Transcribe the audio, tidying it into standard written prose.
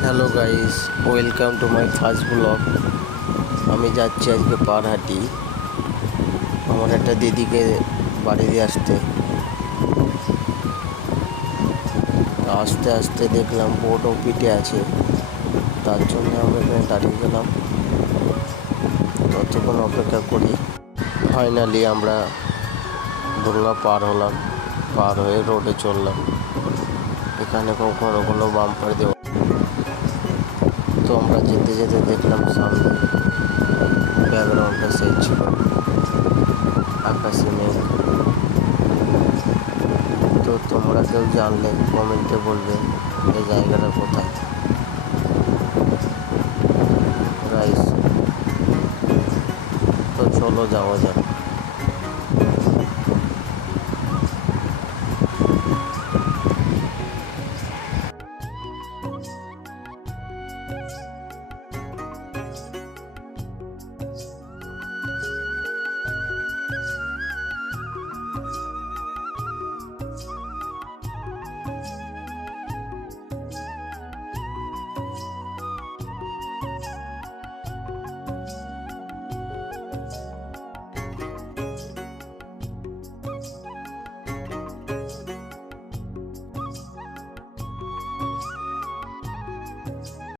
Hello guys, welcome to my first blog. আমি যাচ্ছি আজকে পারহাটি আমার একটা দিদিকে বাড়ি দিয়ে আসতে। আস্তে আস্তে দেখলাম বোটও পিটে আছে, তার জন্য আমরা এখানে দাঁড়িয়ে গেলাম, ততক্ষণ অপেক্ষা করি। ফাইনালি আমরা গঙ্গা পার হলাম, পার হয়ে রোডে চললাম। এখানে কখনো কোনো বাম্পার দেওয়া, তো আমরা যেতে যেতে দেখলাম সামনে ব্যাকগ্রাউন্ডটা সেই ছিল আকাশে মেঘ। তো তোমরা কেউ জানলে কমেন্টে বলবে এই জায়গাটা কোথায়। গাইস, তো চলো যাওয়া যাক।